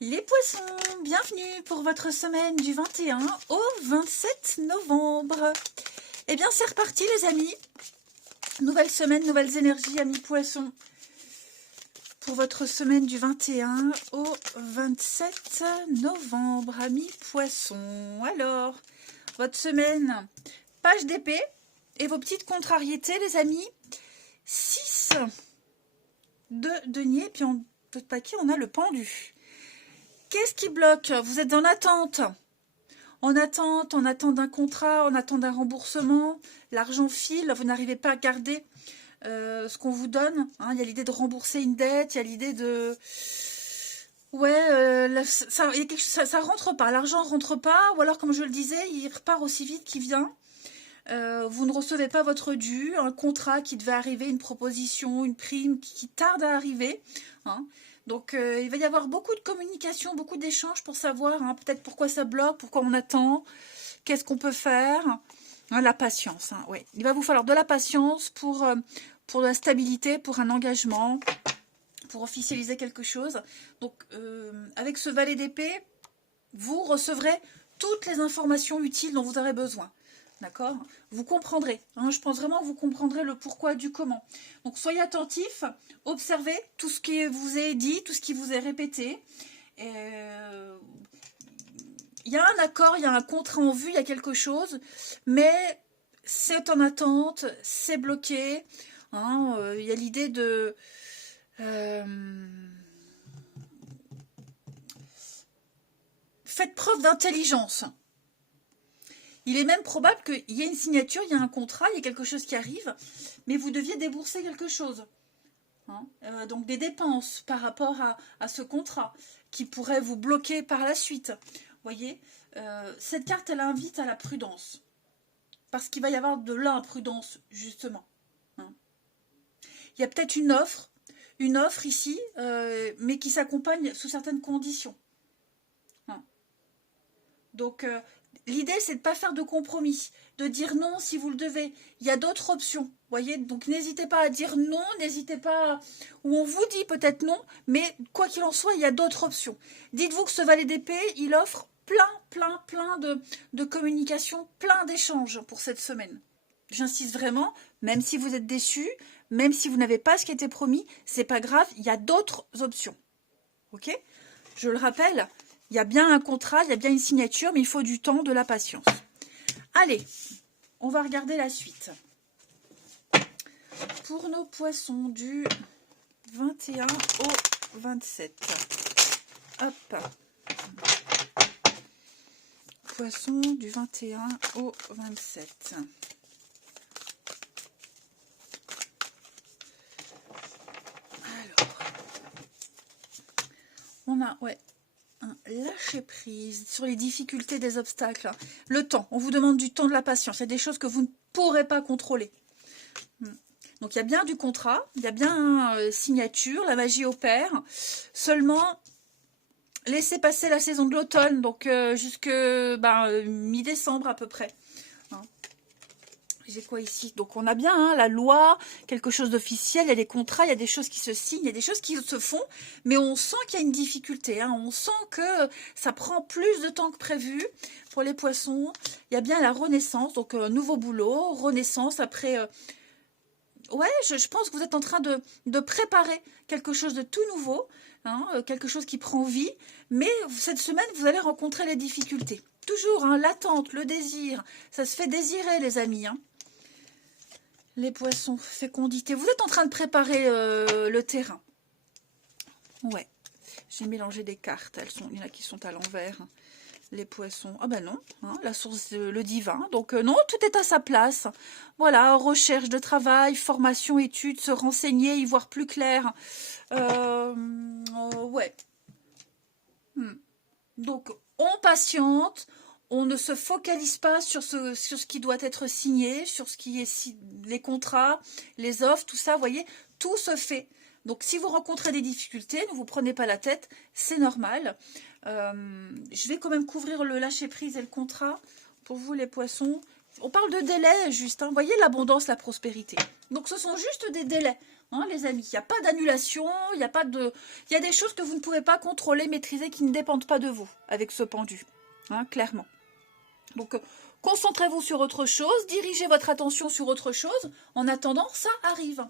Les poissons, bienvenue pour votre semaine du 21 au 27 novembre. Eh bien, c'est reparti les amis. Nouvelle semaine, nouvelles énergies, amis poissons. Pour votre semaine du 21 au 27 novembre, amis poissons. Alors, votre semaine, page d'épée et vos petites contrariétés les amis. 6 de denier, puis en d'autres paquets, on a le pendu. Qu'est-ce qui bloque? Vous êtes en attente. En attente d'un contrat, en attente d'un remboursement. L'argent file, vous n'arrivez pas à garder ce qu'on vous donne. Hein. Il y a l'idée de rembourser une dette, il y a l'idée de... Ouais, ça rentre pas, l'argent rentre pas, ou alors comme je le disais, il repart aussi vite qu'il vient. Vous ne recevez pas votre dû, un contrat qui devait arriver, une proposition, une prime qui tarde à arriver. Hein. Donc il va y avoir beaucoup de communication, beaucoup d'échanges pour savoir hein, peut-être pourquoi ça bloque, pourquoi on attend, qu'est-ce qu'on peut faire. Hein, la patience, hein, oui. Il va vous falloir de la patience pour la stabilité, pour un engagement, pour officialiser quelque chose. Donc avec ce valet d'épée, vous recevrez toutes les informations utiles dont vous aurez besoin. D'accord? Vous comprendrez. Hein, je pense vraiment que vous comprendrez le pourquoi du comment. Donc, soyez attentifs. Observez tout ce qui vous est dit, tout ce qui vous est répété. Il y a un accord, il y a un contrat en vue, il y a quelque chose. Mais c'est en attente, c'est bloqué. Hein, il y a l'idée de... faites preuve d'intelligence. Il est même probable qu'il y ait une signature, il y a un contrat, il y a quelque chose qui arrive, mais vous deviez débourser quelque chose. Hein, donc des dépenses par rapport à ce contrat qui pourrait vous bloquer par la suite. Vous voyez, cette carte, elle invite à la prudence. Parce qu'il va y avoir de l'imprudence, justement. Hein. Il y a peut-être une offre ici, mais qui s'accompagne sous certaines conditions. Hein. Donc... l'idée, c'est de ne pas faire de compromis, de dire non si vous le devez. Il y a d'autres options, voyez. Donc, n'hésitez pas à dire non, n'hésitez pas... Ou on vous dit peut-être non, mais quoi qu'il en soit, il y a d'autres options. Dites-vous que ce valet d'épée, il offre plein de communication, plein d'échanges pour cette semaine. J'insiste vraiment, même si vous êtes déçus, même si vous n'avez pas ce qui était promis, c'est pas grave, il y a d'autres options. Ok? Je le rappelle... Il y a bien un contrat, il y a bien une signature, mais il faut du temps, de la patience. Allez, on va regarder la suite. Pour nos poissons du 21 au 27. Hop. Poissons du 21 au 27. Alors. On a, ouais. Lâcher prise sur les difficultés des obstacles. Le temps, on vous demande du temps, de la patience. Il y a des choses que vous ne pourrez pas contrôler. Donc il y a bien du contrat, il y a bien signature, la magie opère. Seulement, laissez passer la saison de l'automne, donc jusque mi-décembre à peu près. J'ai quoi ici? Donc on a bien hein, la loi, quelque chose d'officiel, il y a des contrats, il y a des choses qui se signent, il y a des choses qui se font, mais on sent qu'il y a une difficulté, hein, on sent que ça prend plus de temps que prévu pour les poissons. Il y a bien la renaissance, donc nouveau boulot, renaissance après... Ouais, je pense que vous êtes en train de préparer quelque chose de tout nouveau, hein, quelque chose qui prend vie, mais cette semaine, vous allez rencontrer les difficultés. Toujours, hein, l'attente, le désir, ça se fait désirer les amis, hein. Les poissons, fécondité. Vous êtes en train de préparer le terrain. Ouais. J'ai mélangé des cartes. Il y en a qui sont à l'envers. Les poissons. Ah ben non. Hein, la source, le divin. Donc non, tout est à sa place. Voilà. Recherche de travail, formation, études, se renseigner, y voir plus clair. Ouais. Donc, on patiente. On ne se focalise pas sur ce qui doit être signé, sur ce qui est les contrats, les offres, tout ça, vous voyez, tout se fait. Donc, si vous rencontrez des difficultés, ne vous prenez pas la tête, c'est normal. Je vais quand même couvrir le lâcher-prise et le contrat pour vous, les poissons. On parle de délai, juste. Hein. Vous voyez l'abondance, la prospérité. Donc, ce sont juste des délais. hein, les amis. Il n'y a pas d'annulation, il y a pas de... Il y a des choses que vous ne pouvez pas contrôler, maîtriser, qui ne dépendent pas de vous, avec ce pendu, hein, clairement. Donc, concentrez-vous sur autre chose, dirigez votre attention sur autre chose. En attendant, ça arrive.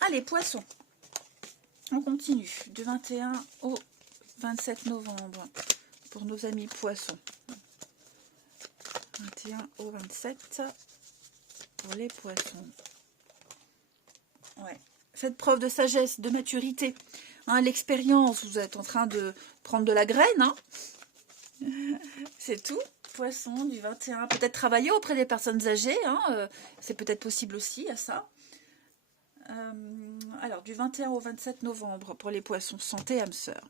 Allez, poisson. On continue. Du 21 au 27 novembre. Pour nos amis poissons. 21 au 27 pour les poissons. Ouais. Faites preuve de sagesse, de maturité. Hein, l'expérience, vous êtes en train de prendre de la graine. Hein. C'est tout. Poisson du 21. Peut-être travailler auprès des personnes âgées. Hein, c'est peut-être possible aussi à ça. Alors, du 21 au 27 novembre pour les poissons. Santé, âme sœur.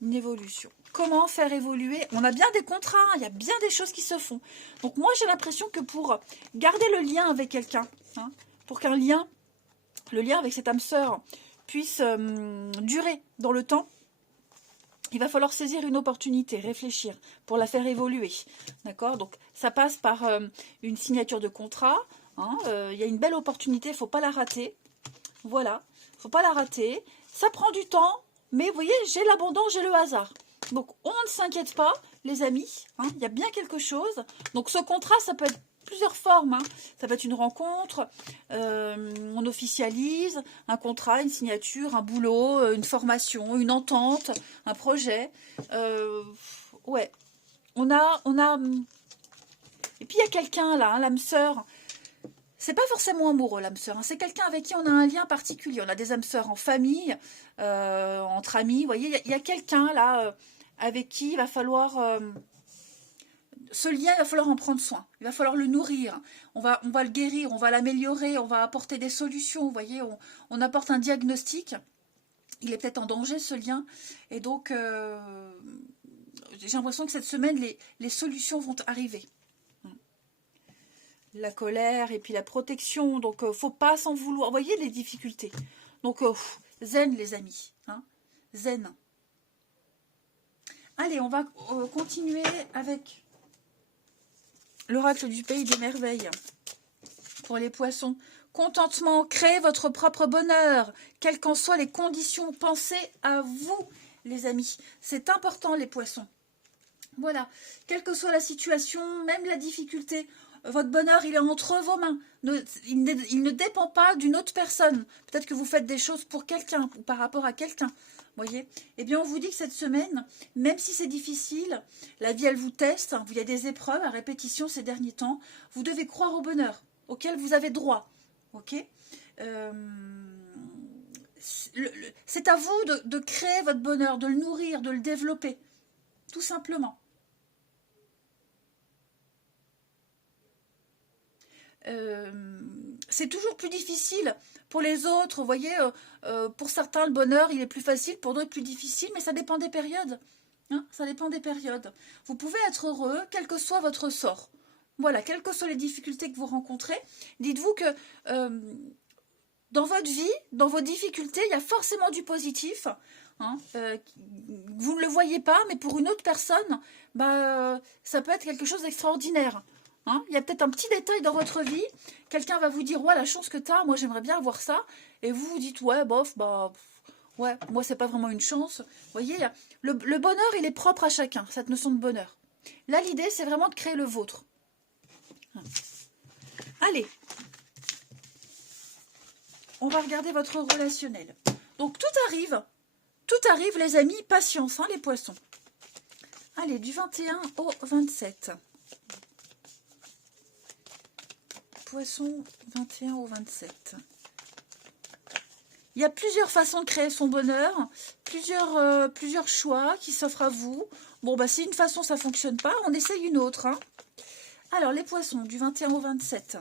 Une évolution. Comment faire évoluer? On a bien des contrats, hein, il y a bien des choses qui se font. Donc moi, j'ai l'impression que pour garder le lien avec quelqu'un, hein, pour qu'un lien, le lien avec cette âme sœur puisse durer dans le temps, il va falloir saisir une opportunité, réfléchir pour la faire évoluer. D'accord? Donc ça passe par une signature de contrat. Hein, y a une belle opportunité, il ne faut pas la rater. Voilà, il ne faut pas la rater. Ça prend du temps, mais vous voyez, j'ai l'abondance, j'ai le hasard. Donc on ne s'inquiète pas, les amis. Hein, y a bien quelque chose. Donc ce contrat, ça peut être plusieurs formes. Hein. Ça peut être une rencontre, on officialise un contrat, une signature, un boulot, une formation, une entente, un projet. Ouais, on a... Et puis il y a quelqu'un là, hein, l'âme sœur. C'est pas forcément amoureux, l'âme sœur. Hein. C'est quelqu'un avec qui on a un lien particulier. On a des âmes sœurs en famille, entre amis. Vous voyez, il y a quelqu'un là avec qui il va falloir... ce lien, il va falloir en prendre soin. Il va falloir le nourrir. On va le guérir, on va l'améliorer, on va apporter des solutions. Vous voyez, on apporte un diagnostic. Il est peut-être en danger, ce lien. Et donc, j'ai l'impression que cette semaine, les solutions vont arriver. La colère et puis la protection. Donc, faut pas s'en vouloir. Vous voyez les difficultés. Donc, zen, les amis. Hein, zen. Allez, on va continuer avec... l'oracle du pays des merveilles. Pour les poissons. Contentement, créez votre propre bonheur. Quelles qu'en soient les conditions, pensez à vous, les amis. C'est important, les poissons. Voilà. Quelle que soit la situation, même la difficulté, votre bonheur, il est entre vos mains. Il ne dépend pas d'une autre personne. Peut-être que vous faites des choses pour quelqu'un ou par rapport à quelqu'un. Voyez, eh bien, on vous dit que cette semaine, même si c'est difficile, la vie, elle vous teste. Il y a des épreuves à répétition ces derniers temps. Vous devez croire au bonheur auquel vous avez droit. Ok, c'est à vous de créer votre bonheur, de le nourrir, de le développer. Tout simplement. C'est toujours plus difficile pour les autres, vous voyez, pour certains le bonheur il est plus facile, pour d'autres plus difficile, mais ça dépend des périodes, hein, ça dépend des périodes. Vous pouvez être heureux, quel que soit votre sort, voilà, quelles que soient les difficultés que vous rencontrez, dites-vous que dans votre vie, dans vos difficultés, il y a forcément du positif, hein, vous ne le voyez pas, mais pour une autre personne, ça peut être quelque chose d'extraordinaire. Hein, il y a peut-être un petit détail dans votre vie, quelqu'un va vous dire, ouais, la chance que tu as, moi j'aimerais bien avoir ça, et vous vous dites, ouais, bof, ouais, moi c'est pas vraiment une chance. Vous voyez, le bonheur, il est propre à chacun, cette notion de bonheur. Là, l'idée, c'est vraiment de créer le vôtre. Allez, on va regarder votre relationnel. Donc tout arrive les amis, patience, hein, les poissons. Allez, du 21 au 27. Poisson, 21 au 27. Il y a plusieurs façons de créer son bonheur, plusieurs choix qui s'offrent à vous. Bon, si une façon ça ne fonctionne pas, on essaye une autre. Hein. Alors, les poissons, du 21 au 27.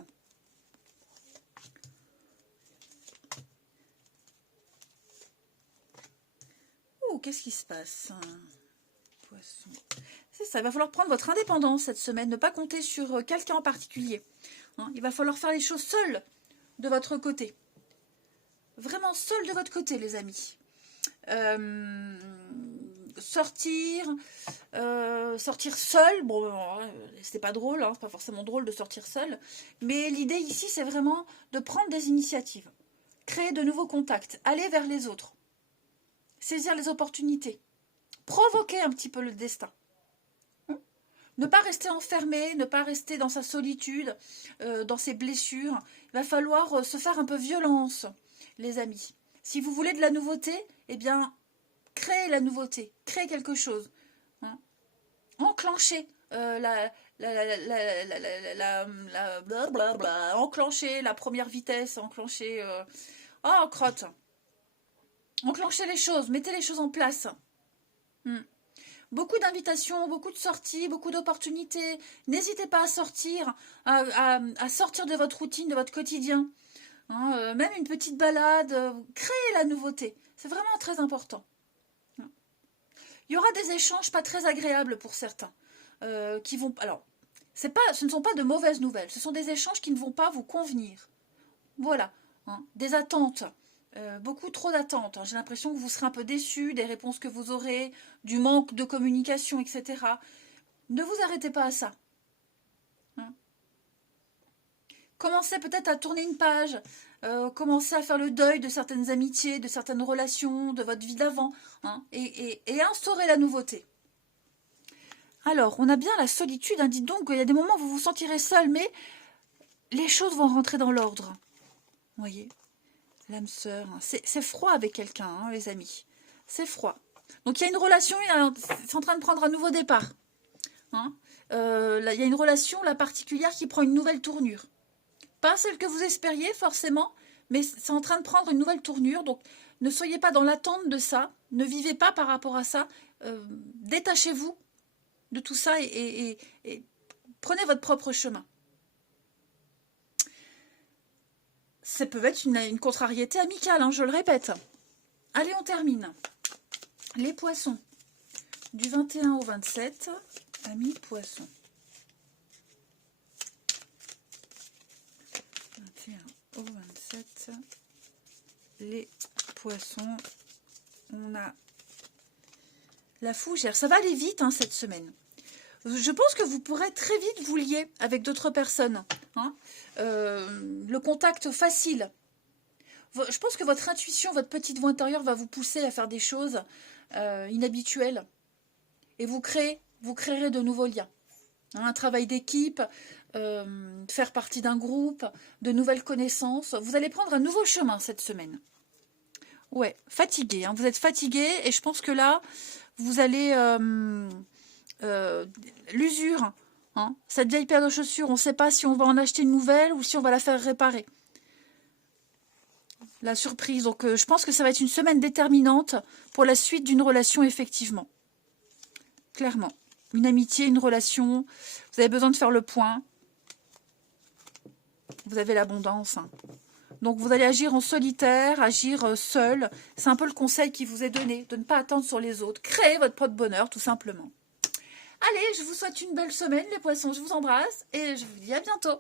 Oh, qu'est-ce qui se passe? Poisson. C'est ça, il va falloir prendre votre indépendance cette semaine, ne pas compter sur quelqu'un en particulier. Hein, il va falloir faire les choses seul de votre côté. Vraiment seul de votre côté, les amis. sortir, sortir seul. Bon, c'est pas drôle, hein, c'est pas forcément drôle de sortir seul. Mais l'idée ici, c'est vraiment de prendre des initiatives, créer de nouveaux contacts, aller vers les autres, saisir les opportunités, provoquer un petit peu le destin. Ne pas rester enfermé, ne pas rester dans sa solitude, dans ses blessures. Il va falloir se faire un peu violence, les amis. Si vous voulez de la nouveauté, eh bien, créez la nouveauté, créez quelque chose. Hein. Enclenchez enclenchez la première vitesse, enclenchez... oh, crotte. Enclenchez les choses, mettez les choses en place. Beaucoup d'invitations, beaucoup de sorties, beaucoup d'opportunités. N'hésitez pas à sortir, à sortir de votre routine, de votre quotidien. Hein, même une petite balade, créez la nouveauté. C'est vraiment très important. Il y aura des échanges pas très agréables pour certains. Qui vont. Alors, ce ne sont pas de mauvaises nouvelles. Ce sont des échanges qui ne vont pas vous convenir. Voilà. Hein, des attentes. Beaucoup trop d'attentes. J'ai l'impression que vous serez un peu déçus des réponses que vous aurez, du manque de communication, etc. Ne vous arrêtez pas à ça. Hein. Commencez peut-être à tourner une page, commencez à faire le deuil de certaines amitiés, de certaines relations, de votre vie d'avant, hein, et instaurer la nouveauté. Alors, on a bien la solitude, hein, dites donc, il y a des moments où vous vous sentirez seul, mais les choses vont rentrer dans l'ordre. Vous voyez ? L'âme sœur, hein. C'est froid avec quelqu'un, hein, les amis. C'est froid. Donc il y a une relation, c'est en train de prendre un nouveau départ. Hein. Là, il y a une relation là, particulière qui prend une nouvelle tournure. Pas celle que vous espériez forcément, mais c'est en train de prendre une nouvelle tournure. Donc ne soyez pas dans l'attente de ça, ne vivez pas par rapport à ça. Détachez-vous de tout ça et prenez votre propre chemin. Ça peut être une contrariété amicale, hein, je le répète. Allez, on termine. Les poissons, du 21 au 27, amis poissons. 21 au 27, les poissons. On a la fougère. Ça va aller vite hein, cette semaine. Je pense que vous pourrez très vite vous lier avec d'autres personnes. Hein. Le contact facile. Je pense que votre intuition, votre petite voix intérieure va vous pousser à faire des choses inhabituelles. Et vous créerez de nouveaux liens. Hein, un travail d'équipe, faire partie d'un groupe, de nouvelles connaissances. Vous allez prendre un nouveau chemin cette semaine. Ouais, fatigué. Hein, vous êtes fatigué et je pense que là, vous allez... l'usure, hein, cette vieille paire de chaussures, on ne sait pas si on va en acheter une nouvelle ou si on va la faire réparer. La surprise, donc je pense que ça va être une semaine déterminante pour la suite d'une relation, effectivement. Clairement. Une amitié, une relation, vous avez besoin de faire le point. Vous avez l'abondance. Hein. Donc vous allez agir en solitaire, agir seul. C'est un peu le conseil qui vous est donné, de ne pas attendre sur les autres. Créez votre propre bonheur, tout simplement. Allez, je vous souhaite une belle semaine, les poissons. Je vous embrasse et je vous dis à bientôt.